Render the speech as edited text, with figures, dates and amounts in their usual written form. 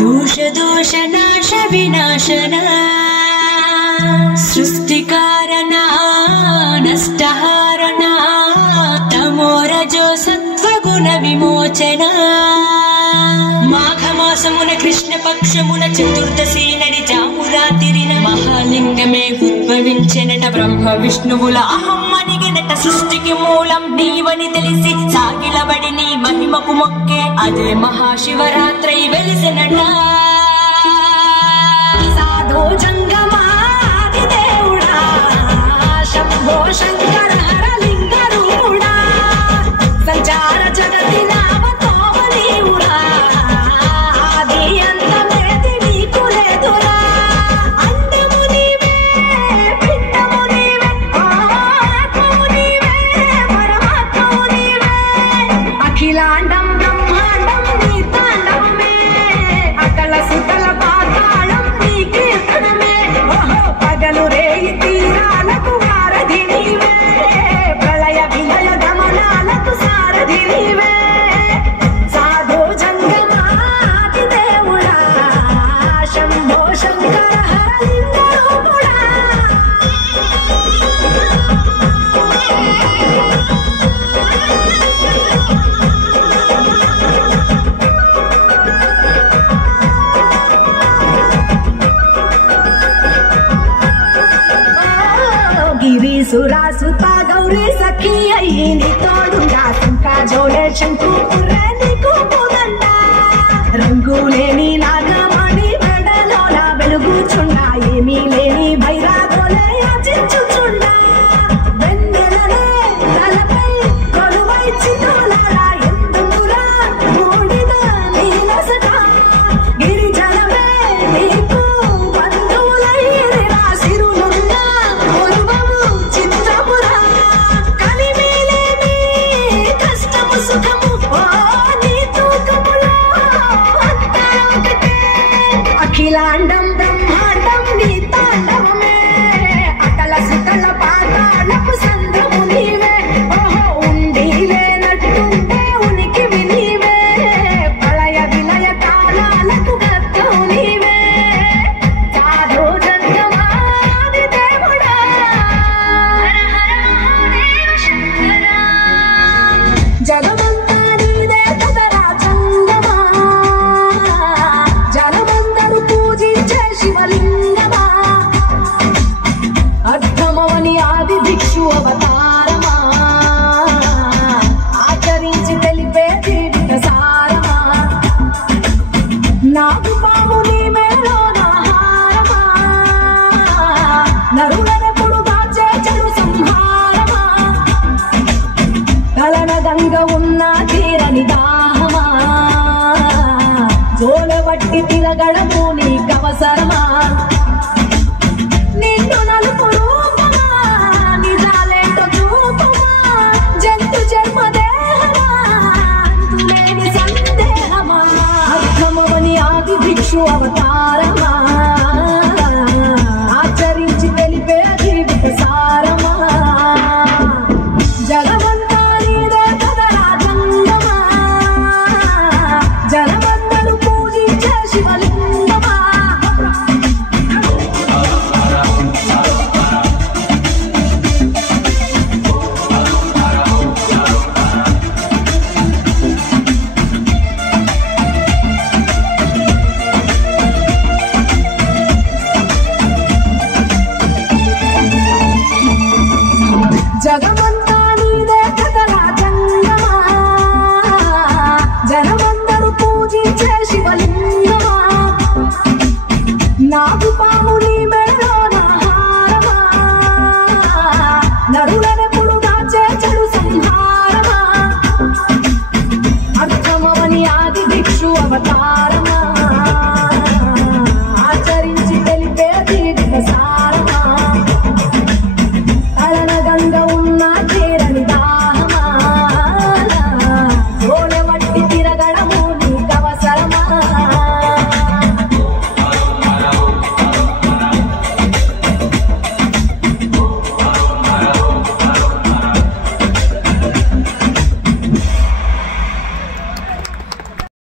दोष दोष नाश विनाशन सृष्टिकारण नष्टहारण तमोरजो सत्वगुण विमोचन మాఘమాసమున కృష్ణ పక్షమున చతుర్దశి నడి జామురాతిరిన మహాలింగమే ఉద్భవించెనట బ్రహ్మ విష్ణువుల అహం అనిగెనట సృష్టికి మూలం నీవని తెలిసి సాగిలబడి నీ మహిమకు మొక్కే అదే మహాశివరాత్రి వెలిసెనట సాధో జంగమాది దేవుడా శంభో శంకర హరలింగ రూపుడా సంచార జగతి సురాసుత గౌరీ సఖీ అయ్యి నీ తోడుగా సుంకా జోడే శంకురే నీకు పోదండ రంగులేని నాగమణి మెడలోన వెలుగుచుండా ఏమీ లేని భైరాగోలే యాచించుచుండా వెన్నెలనే తలపై కొలువై చిత్తులారా ఎందుకురా మూడిన నీలసట గిరిజనమే నీకు బంధువులైరా సిరులున్న కొలువము చిత్రపురా కలిమిలేని కష్టము సుఖము నీ తూకములో అంతా ఒకటే అఖిలాండం బ్రహ్మాండం నీ తాండవమే అతల సుతల పాతాళపు సంద్రము నీవే ఓహో ఉండి లేనట్టుంటే ఉనికివి నీవే ప్రళయ విలయ కాలాలకు గర్తం నీవే సాధో జంగమాది దేవుడా హర హర మహాదేవ శంకర జగమంతా నీదే కదరా జంగమా జనమందరూ పూజించే శివలింగమా అర్థమవని ఆది భిక్షు అవతారమా ఆచరించి తెలిపే జీవిత సారమా నాగు పాము నీ మేలో నాహారమా నరులనెప్పుడు దాచే చెడు సంహారమా తలన గంగ ఉన్న తీరని దాహమా జోలవట్టి తిరగడము నీకవసరమా నిన్ను నలుపు రూపమా నిజాలేంటో చూపమా జంతు జన్మ దేహమా అంతులేని సందేహమా అర్థమవని ఆది భిక్షు అవతారమా ఆచరించి తెలిపే జీవిత సారమా జగమంతా నీదే కదరా జంగమా జనమందరూ పూజించే శివలింగమా జగమంతా నీదే కదరా జంగమా జనమందరూ పూజించే శివలింగమా నాగు పాము నీ మెడలో నాహారమా నరులనెప్పుడు దాచే చెడు సంహారమా అర్థమవని ఆది భిక్షు అవతారమా